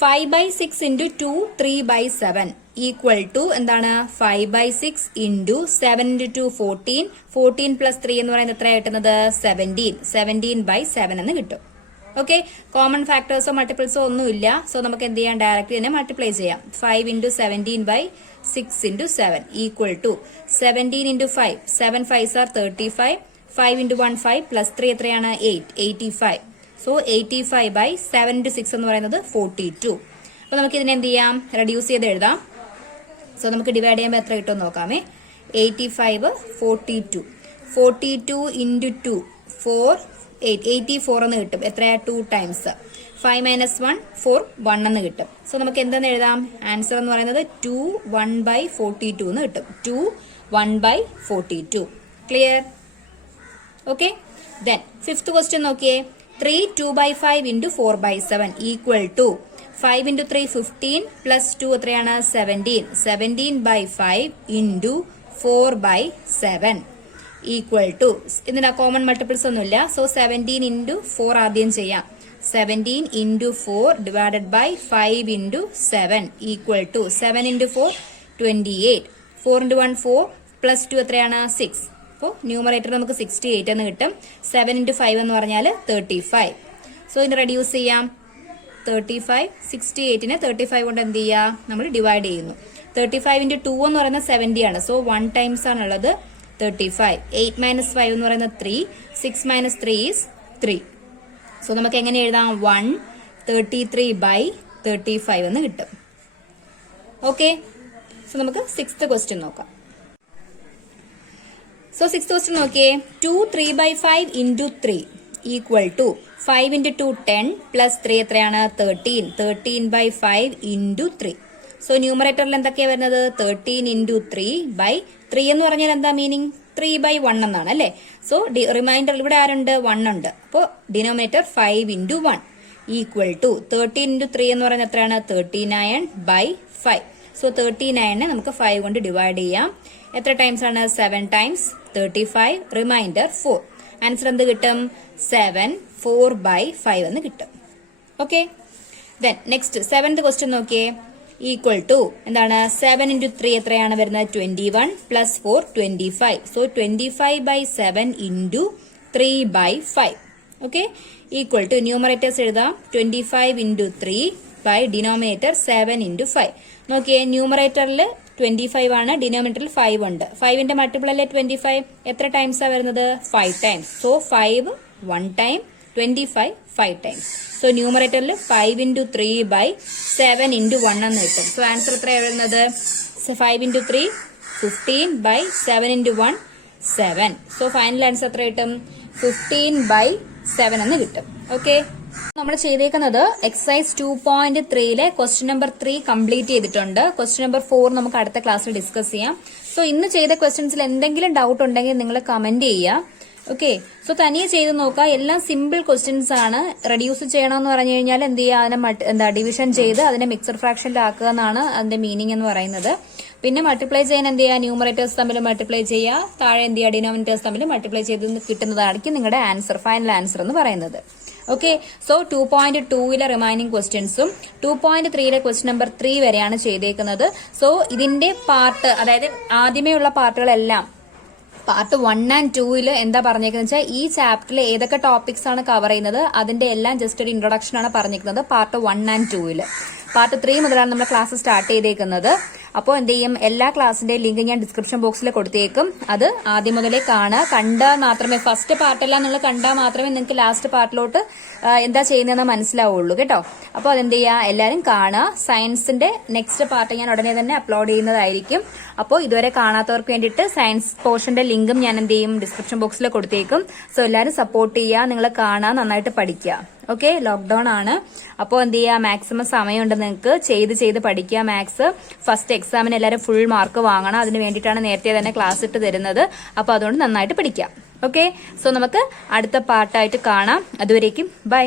5 by 6 into 2 3 by 7 equal to എന്താണ്? 5 by 6 into 7 into 2 14. 14 plus 3 എന്ന് പറയുന്നത് എത്ര കിട്ടുന്നത്? 17. 17 by 7 എന്ന് കിട്ടും. ഓക്കെ, കോമൺ ഫാക്ടേഴ്സോ മൾട്ടിപ്പിൾസോ ഒന്നുമില്ല. സോ നമുക്ക് എന്ത് ചെയ്യാം? ഡയറക്റ്റ് തന്നെ മൾട്ടിപ്ലൈ ചെയ്യാം. 5 into 17 by 6 into 7 equal to 17 into 5. 7 5s are 35. 5 into 1 5 plus 3 എത്രയാണ്? 8. 85. സോ 85 by 7 into 6 എന്ന് പറയുന്നത് 42. അപ്പൊ നമുക്ക് ഇതിനെ എന്ത് ചെയ്യാം? റെഡ്യൂസ് ചെയ്ത് എഴുതാം. സോ നമുക്ക് ഡിവൈഡ് ചെയ്യുമ്പോൾ എത്ര കിട്ടും നോക്കാമേ. 85 42. 42 into 2 4 8. 84 എന്ന് കിട്ടും. എത്രയാ? 2 ടൈംസ്. 5 minus 1 4 1 എന്ന് കിട്ടും. സോ നമുക്ക് എന്തെന്ന് എഴുതാം? ആൻസർ എന്ന് പറയുന്നത് 2 1 by 42 എന്ന് കിട്ടും. 2 1 by 42. Clear? Okay, then fifth question നോക്കിയേ. 3 2 by 5 into 4 by 7 equal to 5 into 3 15 plus 2 എത്രയാണ്? 17. 17 by 5 into 4 by 7 equal to ഇതിന് കോമൺ മൾട്ടിപ്പിൾസ് ഒന്നുമില്ല. സോ 17 into 4 ആദ്യം ചെയ്യാം. 17 into 4 divided by 5 into 7 equal to 7 into 4 28. 4 into 1 4 plus 2 എത്രയാണ്? 6. അപ്പോൾ ന്യൂമറേറ്റർ നമുക്ക് 68 എന്ന് കിട്ടും. 7 into 5 എന്ന് പറഞ്ഞാൽ 35. സോ ഇതിന് റെഡ്യൂസ് ചെയ്യാം. 35 68നെ 35 കൊണ്ട് എന്ത് ചെയ്യുക? നമ്മൾ ഡിവൈഡ് ചെയ്യുന്നു. 35 into 2 എന്ന് പറയുന്നത് 70 ആണ്. സോ 1 ടൈംസ് ആണുള്ളത്. 35. 8 minus 5 എന്ന് പറയുന്നത് 3. 6 minus 3 is 3. സോ നമുക്ക് എങ്ങനെ എഴുതാം? 133 by 35 എന്ന് കിട്ടും. ഓക്കെ, സോ നമുക്ക് സിക്സ്ത് ക്വസ്റ്റ്യൻ നോക്കാം. സോ സിക്സ്ത് ക്വസ്റ്റ്യൻ നോക്കിയേ. 2 3 by 5 into 3 equal to 5 into 2 10 plus 3 എത്രയാണ്? 13. 13 by 5 into 3. സോ ന്യൂമറേറ്ററിൽ എന്തൊക്കെയാണ് വരുന്നത്? 13 into 3 by 3 എന്ന് പറഞ്ഞാൽ എന്താ മീനിങ്? 3 by 1 എന്നാണ് അല്ലേ? സോ റിമൈൻഡർ ഇവിടെ ആരുണ്ട്? 1 ഉണ്ട്. അപ്പോൾ denominator 5 into 1 equal to 13 into 3 എന്ന് പറയുന്നത് എത്രയാണ്? 39 by 5. സോ 39നെ നമുക്ക് 5 കൊണ്ട് ഡിവൈഡ് ചെയ്യാം. എത്ര ടൈംസ് ആണ്? 7 ടൈംസ്. 35, റിമൈൻഡർ 4. ആൻസർ എന്ത് കിട്ടും? 7 4/5 എന്ന് കിട്ടും. Okay, then next 7th question നോക്കിയേ. ഈക്വൽ ടു എന്താണ്? 7 into 3 എത്രയാണ് വരുന്നത്? 21 plus 4 25. So 25/7 into 3/5. Okay, equal to numerators എഴുതാം. 25 into 3 by ഡിനോമിനേറ്റർ 7 into 5. നോക്കിയേ, ന്യൂമറേറ്ററിൽ 25 ആണ്, ഡിനോമിനേറ്ററിൽ 5 ഉണ്ട്. 5ന്റെ മൾട്ടിപ്പിൾ അല്ലേ 25? എത്ര ടൈംസ് ആ വരുന്നത്? 5 times. So 5 1 time, 25 5 times. So ന്യൂമറേറ്ററിൽ 5 into 3/7 into 1 എന്ന് കിട്ടും. സോ ആൻസർ എത്രയാണ് വരുന്നത്? 5 into 3 15/7 into 1 7. So final answer എത്ര കിട്ടും? 15/7 എന്ന് കിട്ടും. ഓക്കെ, നമ്മൾ ചെയ്തേക്കുന്നത് എക്സസൈസ് 2.3 ക്വസ്റ്റ്യൻ നമ്പർ 3 കംപ്ലീറ്റ് ചെയ്തിട്ടുണ്ട്. ക്വസ്റ്റ്യൻ നമ്പർ 4 നമുക്ക് അടുത്ത ക്ലാസ്സിൽ ഡിസ്കസ് ചെയ്യാം. സോ ഇന്ന് ചെയ്ത ക്വസ്റ്റ്യൻസിൽ എന്തെങ്കിലും ഡൗട്ട് ഉണ്ടെങ്കിൽ നിങ്ങൾ കമന്റ് ചെയ്യുക. ഓക്കെ, സോ തനിയെ ചെയ്ത് നോക്കുക. എല്ലാം സിമ്പിൾ ക്വസ്റ്റ്യൻസ് ആണ്. റെഡ്യൂസ് ചെയ്യണമെന്ന് പറഞ്ഞു കഴിഞ്ഞാൽ എന്ത് ചെയ്യുക? അതിനെ ഡിവിഷൻ ചെയ്ത് അതിനെ മിക്സഡ് ഫ്രാക്ഷനിലാക്കുക എന്നാണ് അതിന്റെ മീനിങ് എന്ന് പറയുന്നത്. പിന്നെ മൾട്ടിപ്ലൈ ചെയ്യാൻ എന്ത് ചെയ്യുക? ന്യൂമറേറ്റേഴ്സ് തമ്മിൽ മൾട്ടിപ്ലൈ ചെയ്യുക, താഴെ എന്ത് ചെയ്യുക? ഡിനോമിനേറ്റേഴ്സ് തമ്മിൽ മൾട്ടിപ്ലൈ ചെയ്ത് കിട്ടുന്നതായിരിക്കും നിങ്ങളുടെ ആൻസർ, ഫൈനൽ ആൻസർ എന്ന് പറയുന്നത്. ഓക്കെ, സോ 2.2 റിമൈനിങ് ക്വസ്റ്റ്യൻസും 2.3 ക്വസ്റ്റ്യൻ നമ്പർ 3 വരെയാണ് ചെയ്തേക്കുന്നത്. സോ ഇതിന്റെ പാർട്ട്, അതായത് ആദ്യമേ ഉള്ള പാർട്ടുകളെല്ലാം പാർട്ട് 1 and 2 എന്താ പറഞ്ഞേക്കുന്നത് വെച്ചാൽ ഈ ചാപ്റ്ററിൽ ഏതൊക്കെ ടോപ്പിക്സ് ആണ് കവർ ചെയ്യുന്നത് അതിന്റെ എല്ലാം ജസ്റ്റ് ഒരു ഇൻട്രൊഡക്ഷൻ ആണ് പറഞ്ഞേക്കുന്നത് പാർട്ട് 1 and 2. പാർട്ട് 3 മുതലാണ് നമ്മൾ ക്ലാസ് സ്റ്റാർട്ട് ചെയ്തേക്കുന്നത്. അപ്പോൾ എന്ത് ചെയ്യും? എല്ലാ ക്ലാസിന്റെ ലിങ്ക് ഞാൻ ഡിസ്ക്രിപ്ഷൻ ബോക്സിൽ കൊടുത്തേക്കും. അത് ആദ്യം മുതലേ കാണുക. കണ്ടാൽ മാത്രമേ, ഫസ്റ്റ് പാർട്ടെല്ലാം നിങ്ങൾ കണ്ടാൽ മാത്രമേ നിങ്ങൾക്ക് ലാസ്റ്റ് പാർട്ടിലോട്ട് എന്താ ചെയ്യുന്നതെന്ന് മനസ്സിലാവുള്ളൂ കേട്ടോ. അപ്പോൾ അതെന്ത് ചെയ്യുക? എല്ലാവരും കാണുക. സയൻസിന്റെ നെക്സ്റ്റ് പാർട്ട് ഞാൻ ഉടനെ തന്നെ അപ്ലോഡ് ചെയ്യുന്നതായിരിക്കും. അപ്പോൾ ഇതുവരെ കാണാത്തവർക്ക് വേണ്ടിയിട്ട് സയൻസ് പോർഷന്റെ ലിങ്കും ഞാൻ എന്ത് ചെയ്യും? ഡിസ്ക്രിപ്ഷൻ ബോക്സിൽ കൊടുത്തേക്കും. സോ എല്ലാവരും സപ്പോർട്ട് ചെയ്യുക, നിങ്ങൾ കാണുക, നന്നായിട്ട് പഠിക്കുക. ഓക്കെ, ലോക്ക്ഡൌൺ ആണ്. അപ്പോൾ എന്ത് ചെയ്യുക? മാക്സിമം സമയമുണ്ട് നിങ്ങൾക്ക് ചെയ്ത് പഠിക്കുക. മാത്സ് ഫസ്റ്റ് എക്സാമിന് എല്ലാവരും ഫുൾ മാർക്ക് വാങ്ങണം. അതിന് വേണ്ടിയിട്ടാണ് നേരത്തെ തന്നെ ക്ലാസ് ഇട്ട് തരുന്നത്. അപ്പോൾ അതുകൊണ്ട് നന്നായിട്ട് പഠിക്കാം. ഓക്കെ, സോ നമുക്ക് അടുത്ത പാർട്ടായിട്ട് കാണാം. അതുവരേക്കും ബൈ.